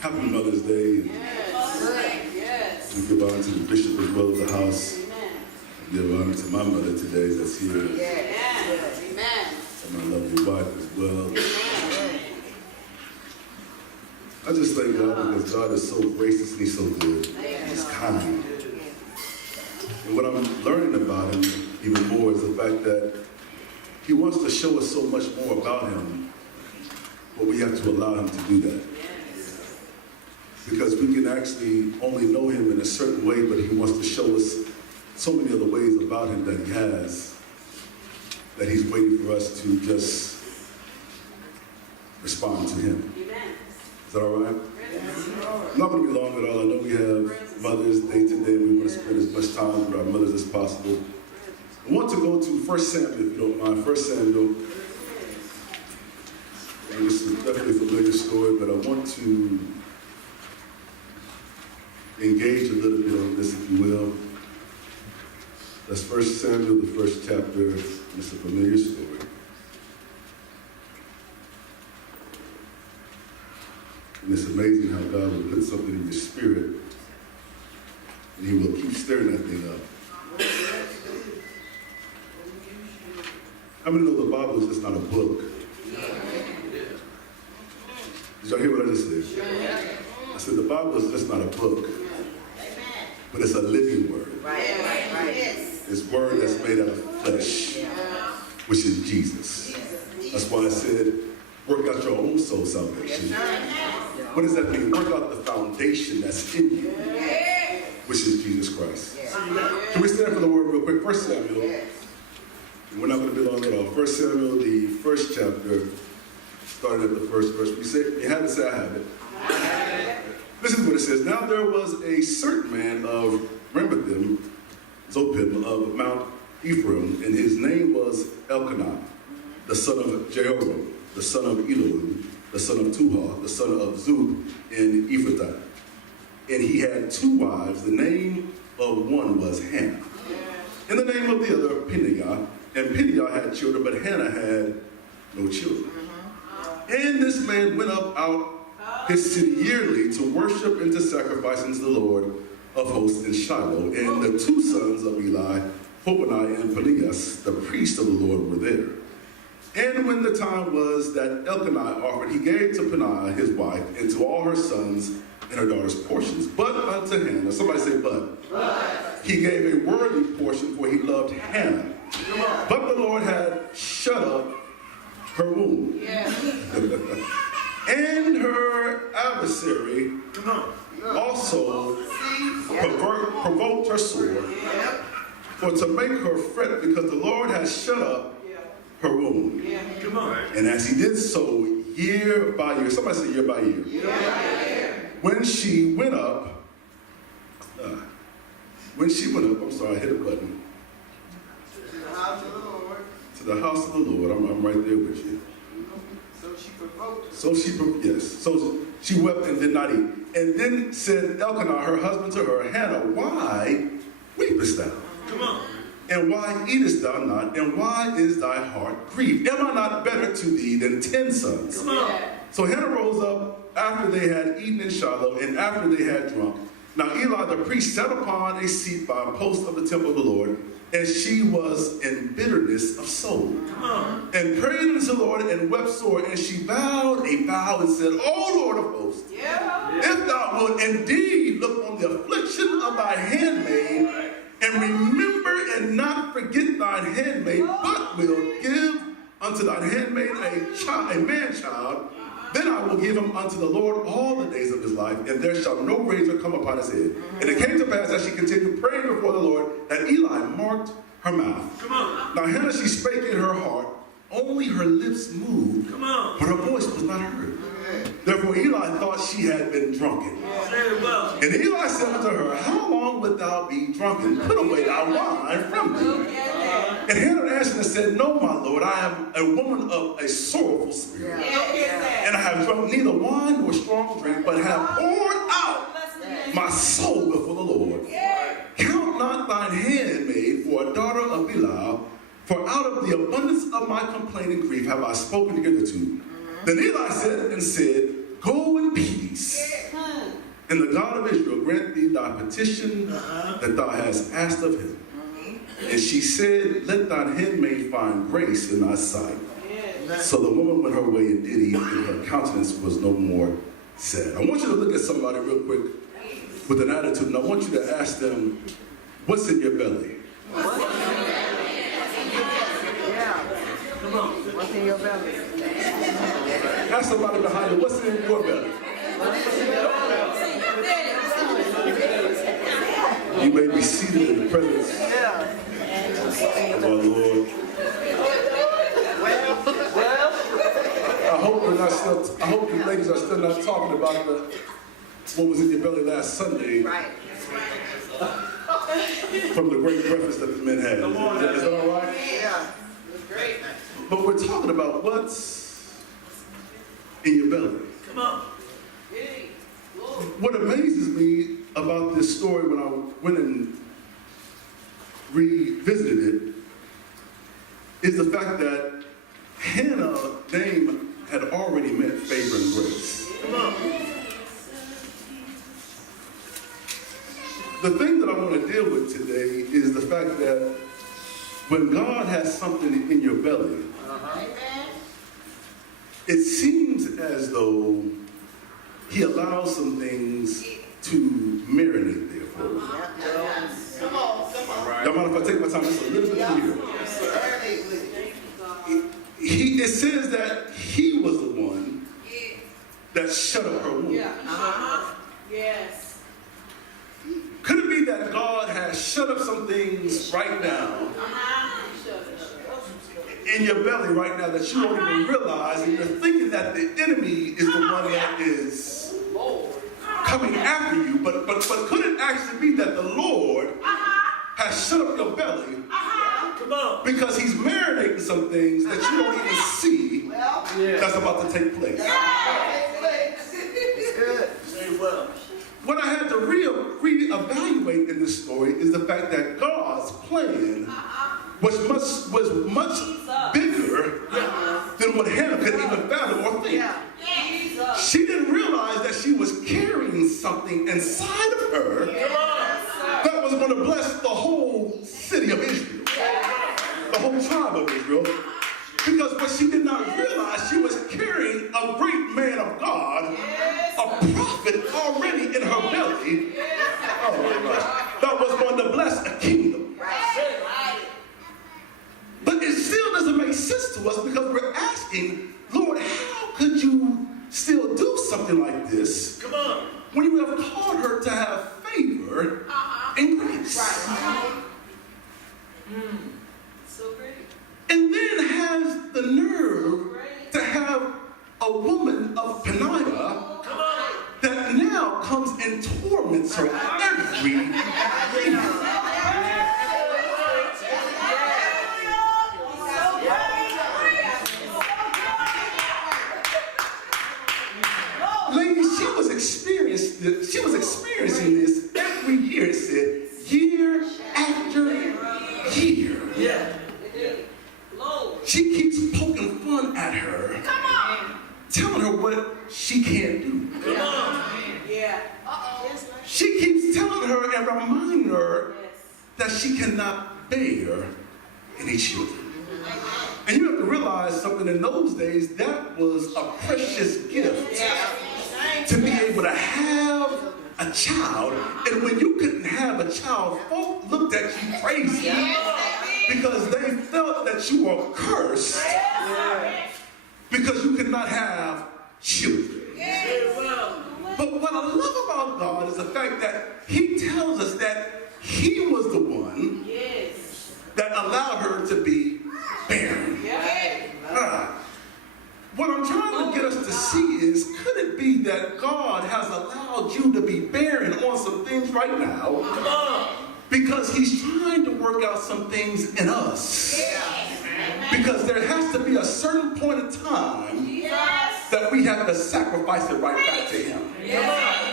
Happy Mother's Day. Yes. We give honor to the bishop as well as the house. I give honor to my mother today that's here. Yes. Amen. And my lovely wife as well. I just thank God because God is so gracious and He's so good. He's kind. And what I'm learning about Him even more is the fact that He wants to show us so much more about Him, but we have to allow Him to do that. Because we can actually only know Him in a certain way, but He wants to show us so many other ways about Him that He has, that He's waiting for us to just respond to Him. Is that all right? I'm not going to be long at all. I know we have Mother's Day today. We want to spend as much time with our mothers as possible. I want to go to 1 Samuel, if you don't mind. 1 Samuel. And this is definitely a familiar story, but I want to engage a little bit on this, if you will. That's 1 Samuel, the first chapter. It's a familiar story. And it's amazing how God will put something in your spirit, and He will keep stirring that thing up. How many know the Bible is just not a book? Did y'all hear what I just said? I said the Bible is just not a book, but it's a living word. It's word that's made out of flesh, which is Jesus. That's why I said, work out your own soul salvation. What does that mean? Work out the foundation that's in you, which is Jesus Christ. Can we stand for the word real quick? 1 Samuel. We're not going to be long at all. 1 Samuel, the first chapter, starting at the first verse. We say, you have it, say, I have it. This is what it says. Now there was a certain man of Zopim of Mount Ephraim, and his name was Elkanah, the son of Jehoram, the son of Elohim, the son of Tuha, the son of Zub in Ephrathah. And he had two wives. The name of one was Hannah, and the name of the other Peninnah. And Peninnah had children, but Hannah had no children. And this man went up out his city yearly to worship and to sacrifice unto the Lord of hosts in Shiloh. And the two sons of Eli, Hophni and Phinehas, the priests of the Lord, were there. And when the time was that Elkanah offered, he gave to Peninnah his wife, and to all her sons and her daughters portions. But unto Hannah, somebody say but. He gave a worthy portion, for he loved Hannah. But the Lord had shut up her womb. And her adversary also provoked her sore, for to make her fret, because the Lord had shut up her womb. And as he did so year by year, somebody say year by year. When she went up, I'm sorry, I hit a button. To the house of the Lord. I'm right there with you. So she wept and did not eat. And then said Elkanah, her husband, to her, Hannah, why weepest thou? And why eatest thou not? And why is thy heart grieved? Am I not better to thee than 10 sons? So Hannah rose up after they had eaten in Shiloh, and after they had drunk. Now Eli the priest sat upon a seat by a post of the temple of the Lord, and she was in bitterness of soul, and prayed unto the Lord, and wept sore. And she vowed a vow and said, O Lord of hosts, if thou wilt indeed look on the affliction of thy handmaid, and remember and not forget thine handmaid, but will give unto thine handmaid a man-child, then I will give him unto the Lord all the days of his life, and there shall no razor come upon his head. And it came to pass, as she continued praying before the Lord, that Eli marked her mouth. Now Hannah, she spake in her heart, only her lips moved, but her voice was not heard. Therefore Eli thought she had been drunken. And Eli said unto her, how long wilt thou be drunken? Put away thy wine from thee. And Hannah answered and said, no, my Lord, I am a woman of a sorrowful spirit. And I have drunk neither wine nor strong drink, but have poured out my soul before the Lord. Count not thine handmaid for a daughter of Belial, for out of the abundance of my complaint and grief have I spoken hitherto. Then Eli said, go in peace. And the God of Israel grant thee thy petition that thou hast asked of him. And she said, let thine handmaid find grace in thy sight. So the woman went her way and did eat, and her countenance was no more sad. I want you to look at somebody real quick with an attitude, and I want you to ask them, what's in your belly? What's in your belly? Yeah. Come on. What's in your belly? Ask somebody behind you, what's in your belly? You may be seated in the presence of our Lord. I hope you ladies are still not talking about what was in your belly last Sunday. Right. From the great breakfast that the men had. Is that all right? Yeah. That's great. But we're talking about what's in your belly. Come on. What amazes me about this story when I went and revisited it is the fact that Hannah's name had already meant favor and grace. Come on. The thing that I want to deal with today is the fact that when God has something in your belly, it seems as though he allows some things to marinate there for you. Come on, come on. Y'all mind if I take my time just a little bit here? It says that he was the one that shut up her womb. Yes. Could it be that God has shut up some things right now in your belly right now that you don't even realize, and you're thinking that the enemy is the one that is coming after you, but could it actually be that the Lord has shut up your belly because he's marinating some things that you don't even see that's about to take place? Good. Say well. What I had to reevaluate in this story is the fact that God's plan was much bigger than what Hannah could even fathom or think. She didn't realize that she was carrying something inside of her that was going to bless the whole city of Israel, the whole tribe of Israel. Because what she did not realize, she was carrying a great man of God, a prophet already in her belly, oh my gosh, that was going to bless a kingdom. But it still doesn't make sense to us because we're asking, Lord, how could you still do something like this when you have called her to have favor and grace? So great. And then has the nerve to have a woman of Peninnah that now comes and torments her every day. Ladies, she was experiencing this every year. It said, year after year. Yeah. She keeps poking fun at her, telling her what she can't do. She keeps telling her and reminding her that she cannot bear any children. And you have to realize something, in those days, that was a precious gift. To be able to have a child, and when you couldn't have a child, folk looked at you crazy because they felt that you were cursed because you could not have children. But what I love about God is the fact that he tells us that he was the one that allowed her to be barren. What I'm trying to get us to see is, could it be that God has allowed you to be barren on some things right now because he's trying to work out some things in us? Because there has to be a certain point of time that we have to sacrifice it right back to him.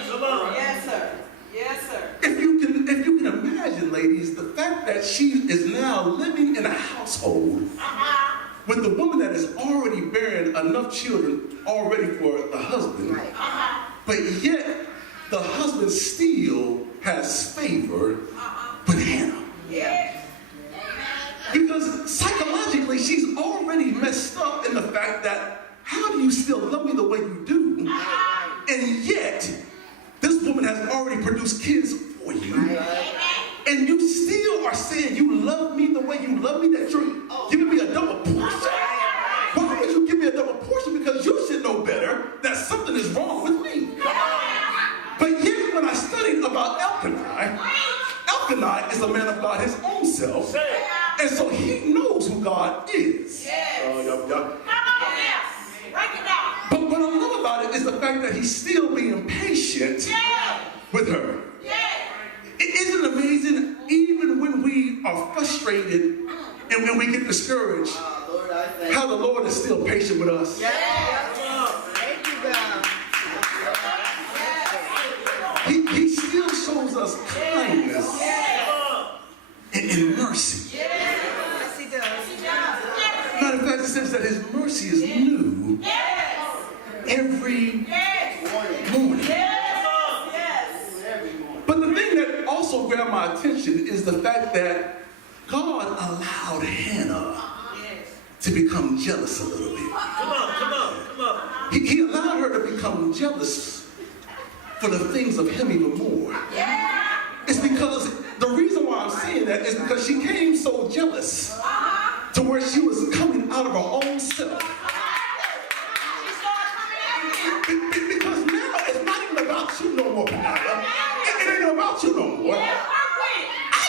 Come on. Yes, sir. Yes, sir. If you can imagine, ladies, the fact that she is now living in a household with the woman that is already bearing enough children already for the husband, but yet the husband still has favor with Hannah. Because psychologically, she's already messed up in the fact that how do you still love me the way you do? And yet, this woman has already produced kids for you. And you still are saying you love me the way you love me, that you're giving me a double portion? Why would you give me a double portion? Because you should know better that something is wrong with me. But yet, when I studied about Elkanah is a man of God, his own self. And so he knows who God is. But what I love about it is the fact that he's still being patient with her. Isn't it amazing, even when we are frustrated and when we get discouraged, how the Lord is still patient with us? Thank you, God. He still shows us kindness and mercy. Yes, he does. Matter of fact, it says that his mercy is new every morning. But the thing that also grabbed my attention is the fact that God allowed Hannah to become jealous a little bit. Come on. He allowed her to become jealous for the things of him even more. It's because, the reason why I'm saying that is because she came so jealous to where she was coming out of her own self. Because now it's not even about you no more, Panaya. It ain't about you no more. I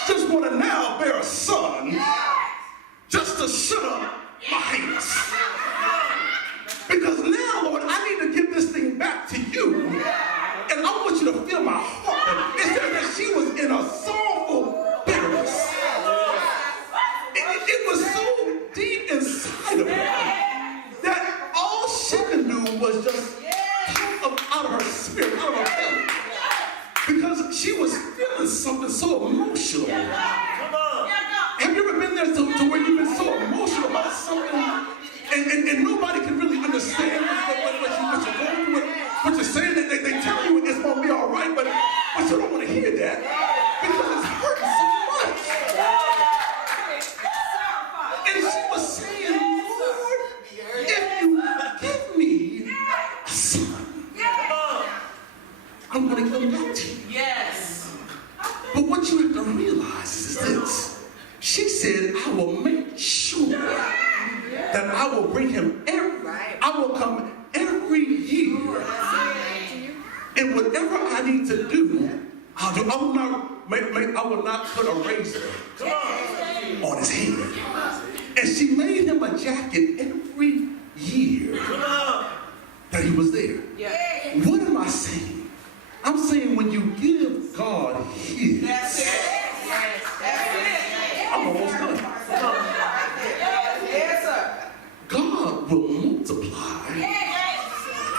just want to now bear a son just to shut up my haters. Because now, Lord, I need to give this thing back to you. And I want you to feel my heart. It says that she was in a sorrowful bitterness. It was so deep inside of her that all she could do was just come out of her spirit, out of her belly. Because she was feeling something so emotional. Have you ever been there to where you've been so emotional about something and nobody can really understand what you're going through, what you're saying? They tell you it's going to be all right, but you don't want to hear that because it's hurting so much. And she was saying, Lord, if you give me a son, I'm going to give him back to you. But what you have to realize is this. She said, I will make sure that I will bring him I will come every year. And whatever I need to do, I'll do. I will not put a razor on his head. And she made him a jacket every year that he was there. What am I saying? I'm saying when you give God his, I'm almost done. God will multiply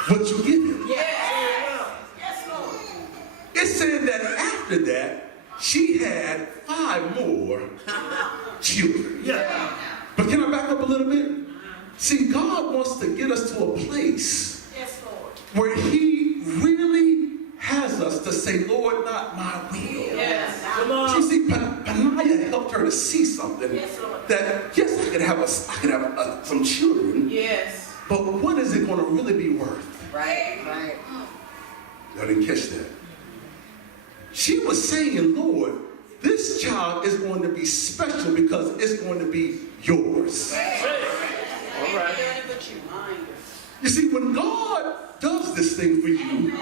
what you give him. It said that after that, she had 5 more children. But can I back up a little bit? See, God wants to get us to a place where he really has us to say, Lord, not my will. You see, Panaya helped her to see something that, yes, I could have some children, but what is it going to really be worth? Right. I didn't catch that. She was saying, Lord, this child is going to be special because it's going to be yours. All right. You see, when God does this thing for you,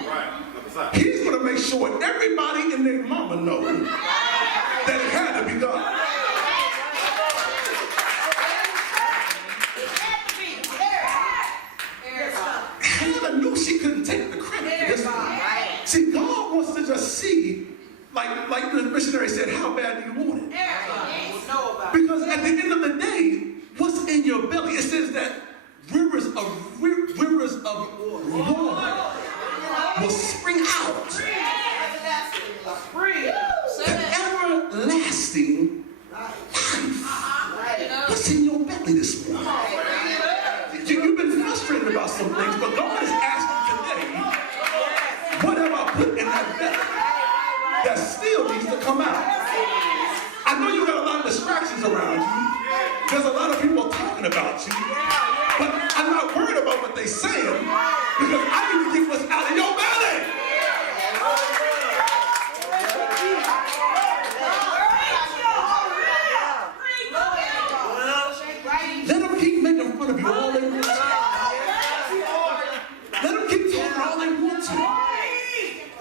he's going to make sure everybody and their mama know that it had to be God. Hannah knew she couldn't take the credit for this one. See, God wants to just see, like the missionary said, how bad do you want it? Because at the end of the day, what's in your belly? It says that rivers of water will spring out. The everlasting life. What's in your belly this morning? excited about some things, but God is asking today, what have I put in that belly that still needs to come out? I know you got a lot of distractions around you. There's a lot of people talking about you. But I'm not worried about what they're saying, because I need to get what's out of your belly. Let them keep making fun of you all they want to. Let them keep talking all they want to.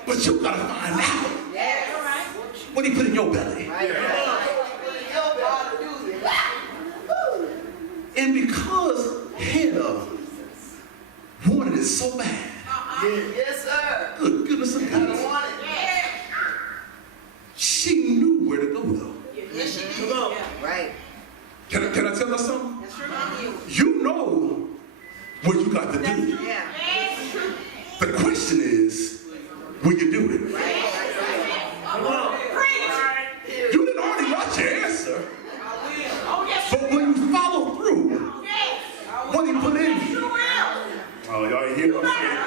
But you gotta find out what he put in your belly. And because Hannah wanted it so bad. Yes, sir. Good goodness of God. She knew where to go though. Yes, she did. Right. Can I tell her something? That's true. You know what you got to do. Yeah. The question is, will you do it? Come on. You didn't already got your answer. But when you follow through what he put in you. Oh, y'all ain't hear what I'm saying?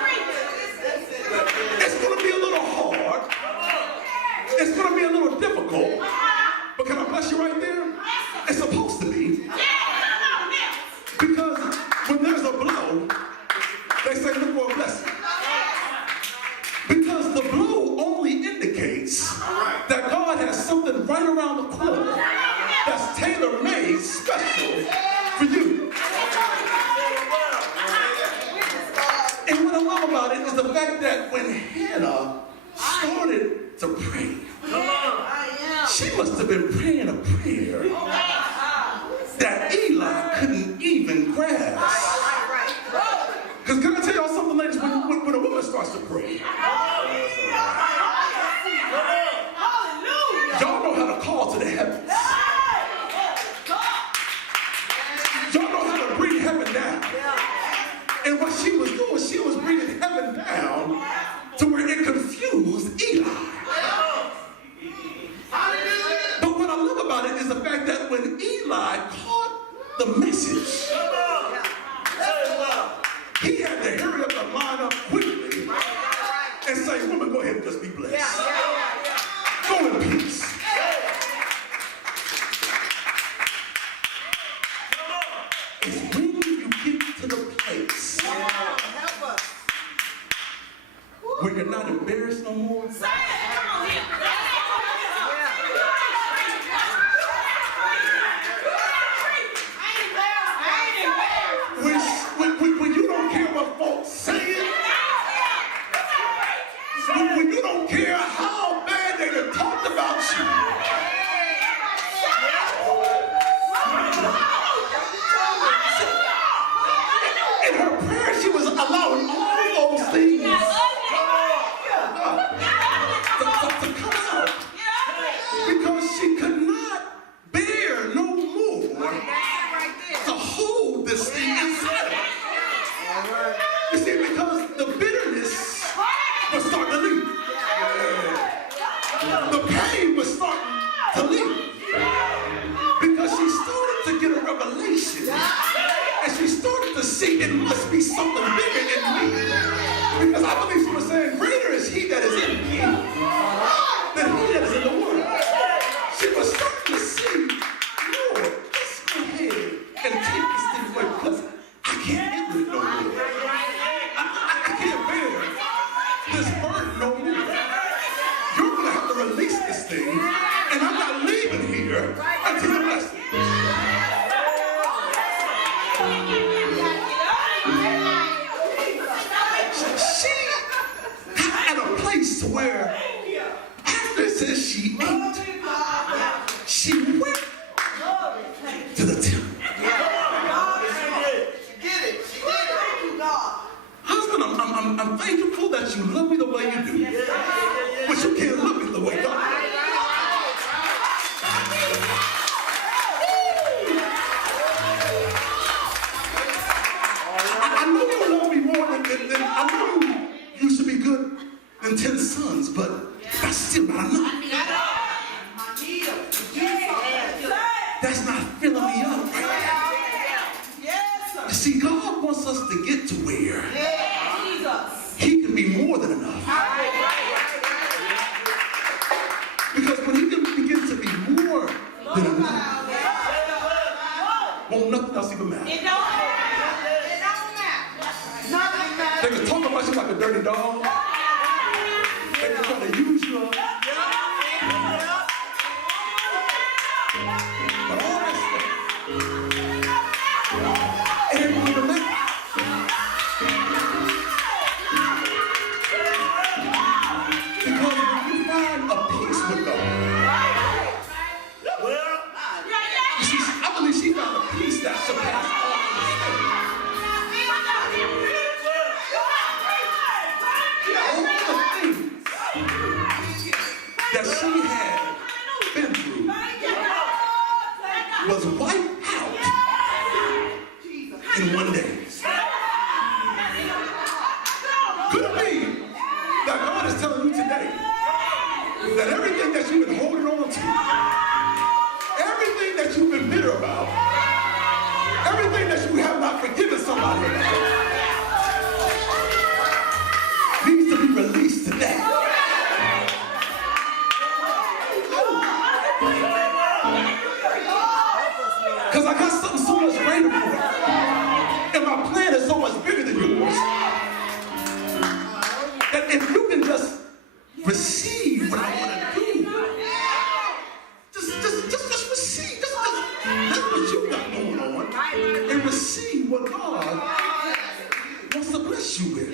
It's going to be a little hard. It's going to be a little difficult. But can I bless you right there? It's supposed to be. Because when there's a blow, they say look for a blessing. Because the blow only indicates that God has something right around the corner that's tailor-made special for you. And what I love about it is the fact that when Hannah started to pray, she must have been praying a prayer that Eli couldn't even grasp. Because can I tell y'all something, ladies, when a woman starts to pray, y'all know how to call to the heavens. Y'all know how to bring heaven down. And what she was doing, she was bringing heaven down to where it confused Eli. But what I love about it is the fact that when Eli caught the message, he had to hurry up and line up quickly and say, woman, go ahead and just be blessed. Go in peace. It's when you get to the place where you're not embarrassed no more. When you don't care what folks saying, when you don't care how bad they done talked about you. In her prayer, she was allowing all those things to come out because she could not bear no more to hold this thing inside of her. You see, because the bitterness was starting to leave. The pain was starting to leave. Because she started to get a revelation. And she started to see it must be something bigger in me. Because I believe she was saying, greater is he that is in me than he that is in the world. She was starting to see, Lord, let's go ahead and take this thing away because I can't handle it no more. I can't bear this burden no more. You're going to have to release this thing, and I'm not leaving here until you bless me. She got at a place where after it says she ate, she went to the temple. Husband, I'm thankful that you love me the way you do. But you can't love me the way God does. I know you love me more than I know you should be good than 10 sons, but that's still not enough. That's not filling me up. You see, God wants us to get to where he can be more than enough. Because when he can begin to be more than enough, won't nothing else even matter. They can talk about you like a dirty dog. They can try to use you up. But all that stuff, it ain't gonna matter. Because when you find a peace with God, you see, I believe she found a peace that surpasses all understanding. All the things that she had been through was wiped out in one day. Could it be that God is telling you today that everything that you've been holding on to, everything that you've been bitter about, everything that you have not forgiven somebody about, needs to be released today. Because I got something so much greater for you. And my plan is so much bigger than yours. That if you can just receive what I want to do, just receive. Just that's what you got going on. And receive what God wants to bless you with.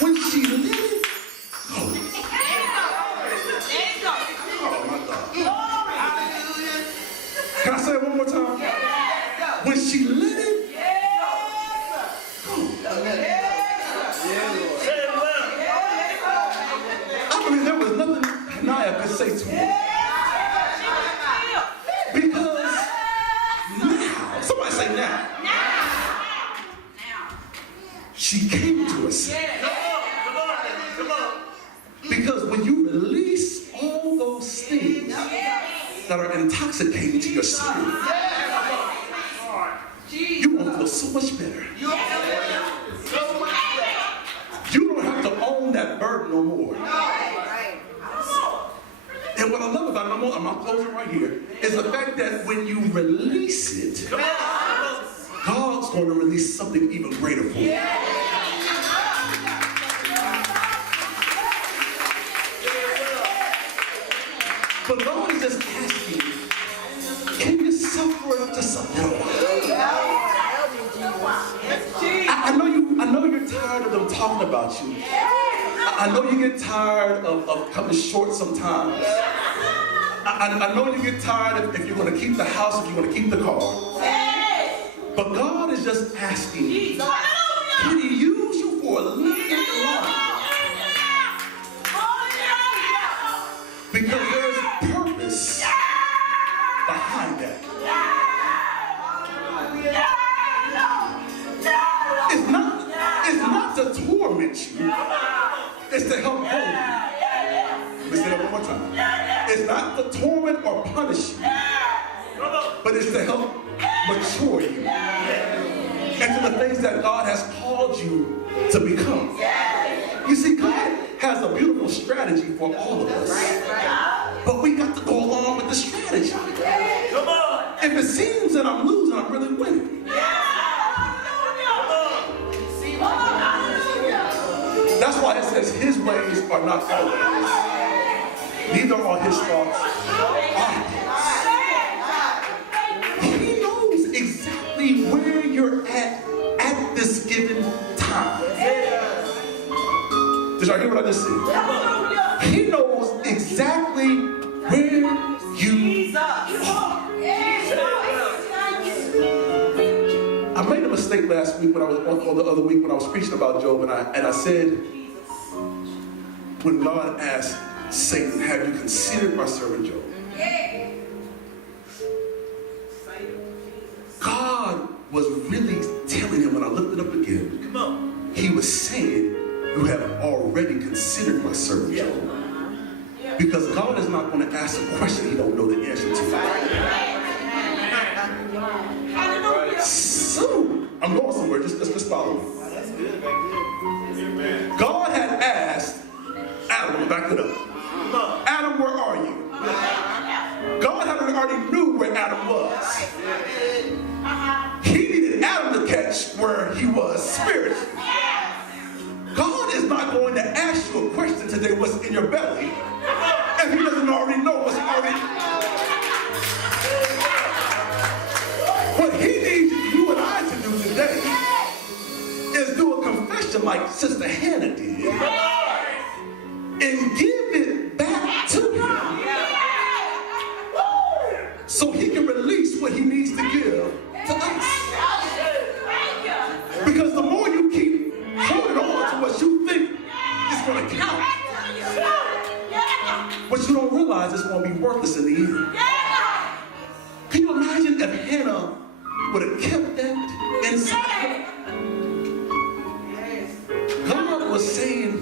When she let it go. Oh my God. Can I say it one more time? When she let it go. I mean, there was nothing Naya could say to her. Because now, somebody say now. She came to herself. Because when you release all those things that are intoxicating to your spirit, you won't feel so much better. You don't have to own that burden no more. And what I love about it, I'm closing right here, is the fact that when you release it, God's going to release something even greater for you. But God is just asking, can you suffer just a little while? I know you're tired of them talking about you. I know you get tired of coming short sometimes. I know you get tired if you're going to keep the house, if you're going to keep the car. But God is just asking, can he use you for a little bit longer? Because there's purpose behind that. It's not to torment you. It's to help hold you. Let me say that one more time. It's not to torment or punish you, but it's to help mature you into the things that God has called you to become. You see, God has a beautiful strategy for all of us, but we got to go along with the strategy. Come on. If it seems that I'm losing, I'm really winning. That's why it says his ways are not our ways. Neither are his thoughts our thoughts. He knows exactly where you're at this given time. Did y'all hear what I just said? He knows exactly where you are. I made a mistake last week when I was on the other week when I was preaching about Job, and I said, when God asked Satan, have you considered my servant Job? God was really telling him, when I looked it up again, he was saying, you have already considered my servant Job. Because God is not going to ask a question he don't know the answer to. So, I'm going somewhere. Just follow me. That's good, back God had asked Adam, back it up. Adam, where are you? God had already knew where Adam was. He needed Adam to catch where he was spiritually. God is not going to ask you a question today, what's in your belly, if he doesn't already know what's already. What he needs you and I to do today is do a confession like Sister Hannah did and give it back to him so he can release what he needs to give to us. Because the more you keep holding on to what you think is going to count, what you don't realize is going to be worthless in the end. Can you imagine if Hannah would have kept that inside? God was saying,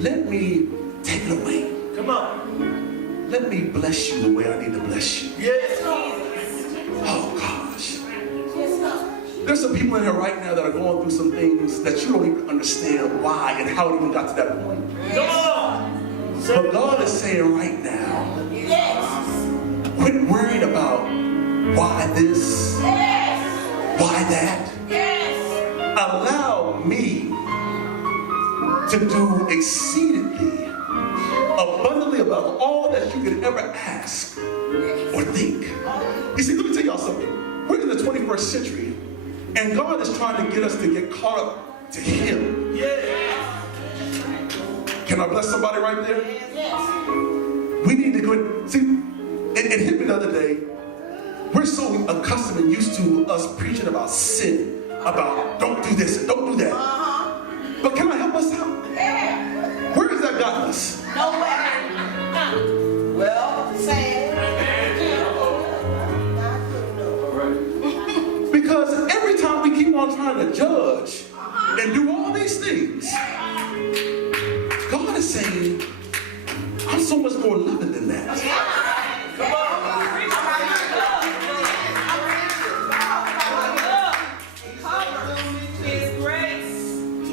let me take it away. Come on. Let me bless you the way I need to bless you. Yes. Oh gosh. There's some people in here right now that are going through some things that you don't even understand why and how it even got to that point. Come on. But God is saying right now, quit worrying about why this, why that. Allow me to do exceedingly, abundantly above all that you could ever ask or think. You see, let me tell y'all something. We're in the 21st century, and God is trying to get us to get caught up to Him. Yeah. Can I bless somebody right there? We need to go. See, it hit me the other day. We're so accustomed and used to us preaching about sin, about don't do this and don't do that. But can I help us out? Where has that gotten us? Well, say Because every time we keep on trying to judge and do all these things, God is saying, I'm so much more loving than that.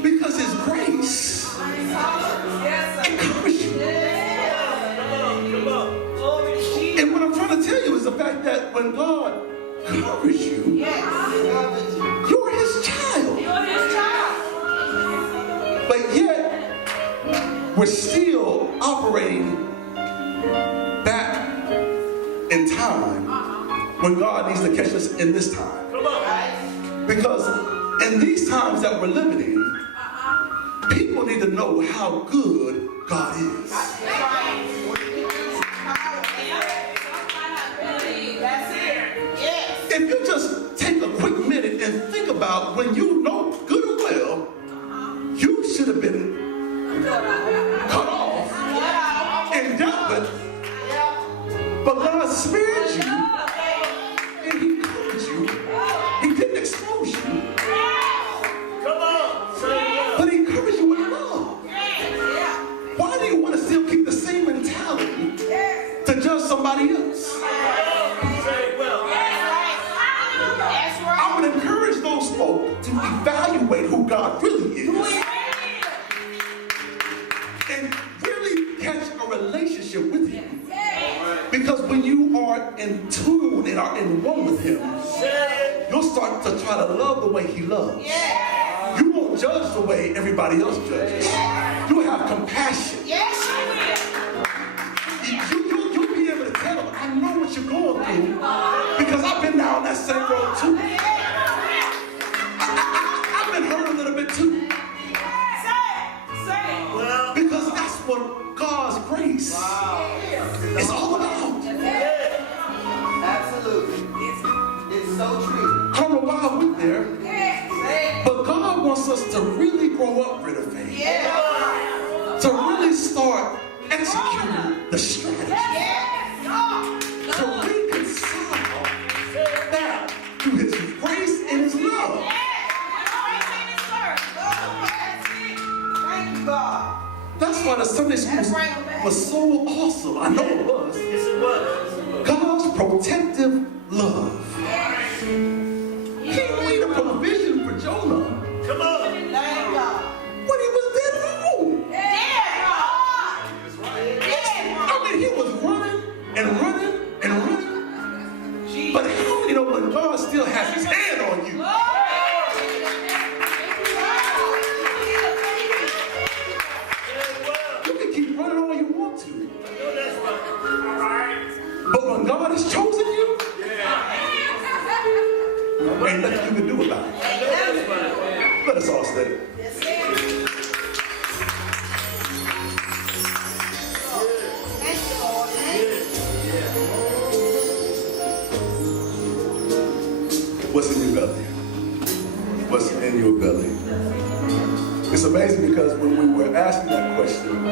Because His grace, it covers you. And what I'm trying to tell you is the fact that when God covers you, you're His child. But yet, we're still operating back in time when God needs to catch us in this time. Because in these times that we're living in, people need to know how good God is. If you just take a quick minute and think about when you know good and well, you should have been cut off and dealt with, but God spared you and He covered you. He didn't expose you, Come on. but He covered you with love. Why do you want to still keep the same mentality to judge somebody else? I would encourage those folk to evaluate who God really is and really catch a relationship with Him. Because when you are in tune and are in one with Him, you'll start to try to love the way He loves. You won't judge the way everybody else judges. You'll have compassion. You'll be able to tell them, I know what you're going through because I've been down that same road too. I've been hurt a little bit too. Because that's what God's grace is all about. absolutely. It's so true. I don't know why I went there, but God wants us to really grow up, Rid of Faith. To really start executing the strategy. To reconcile that to His grace and His love. Thank you, God. That's why the Sunday school, was so awesome. I know it was. Yes, it was. God's protective love. He made a provision for Jonah Come on. Thank God. when he was dead wrong. I mean, he was running and running and running. But how many know when God still has his hand on you? You can keep running all you want to. No, that's right. But when God has chosen you, ain't nothing you can do about it. That's right. Let us all stay. What's in your belly? What's in your belly? It's amazing because when we were asking that question,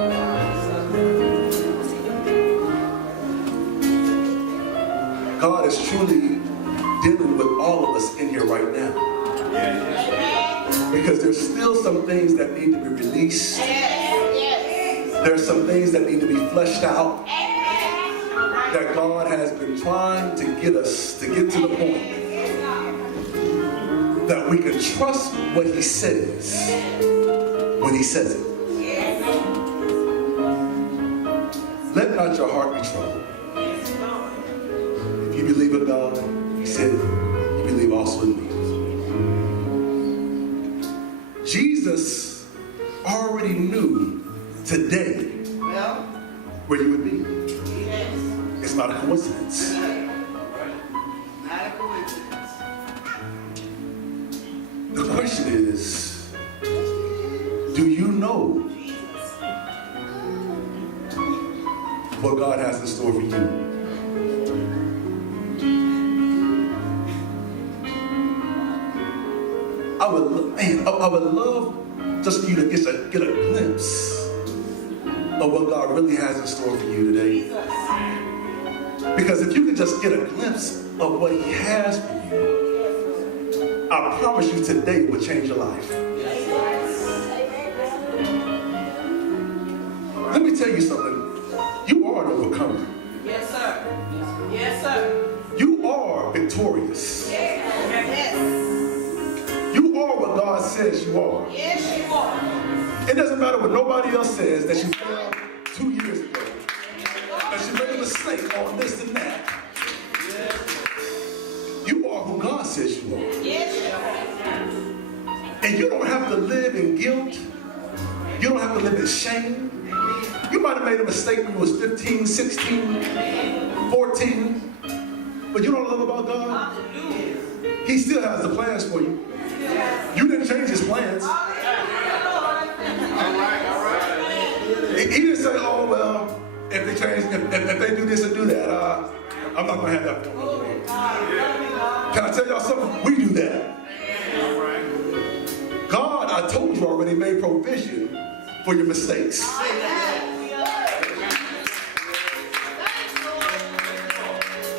God is truly dealing with all of us in here right now. Because there's still some things that need to be released. There's some things that need to be fleshed out. That God has been trying to get us to get to the point that we can trust what he says when he says it. Let not your heart be troubled. If you believe in God, he said, you believe also in me. Jesus already knew today where you would be. It's not a coincidence. The question is, do you know what God has in store for you? I would love just for you to get a glimpse of what God really has in store for you today. Because if you could just get a glimpse of what he has for you, I promise you today will change your life. Let me tell you something. You are an overcomer. Yes, sir. Yes, sir. You are victorious. Yes. You are what God says you are. Yes, you are. It doesn't matter what nobody else says that you failed 2 years ago. That you made a mistake on this and that. You are who God says you are. Yes, you are. And you don't have to live in guilt. You don't have to live in shame. You might have made a mistake when you was 15, 16, 14. But you don't love about God. He still has the plans for you. You didn't change his plans. He didn't say, oh, well, if they change, if they do this and do that, I'm not going to have that for them. Can I tell y'all something? We do that. God, I told you already, made provision for your mistakes.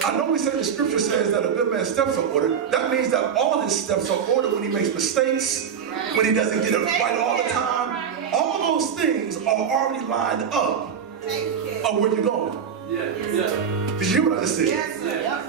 I know we say the scripture says that a good man's steps are ordered. That means that all his steps are ordered when he makes mistakes, when he doesn't get it right all the time. All those things are already lined up of where you're going. Did you hear what I just said? Yes, sir.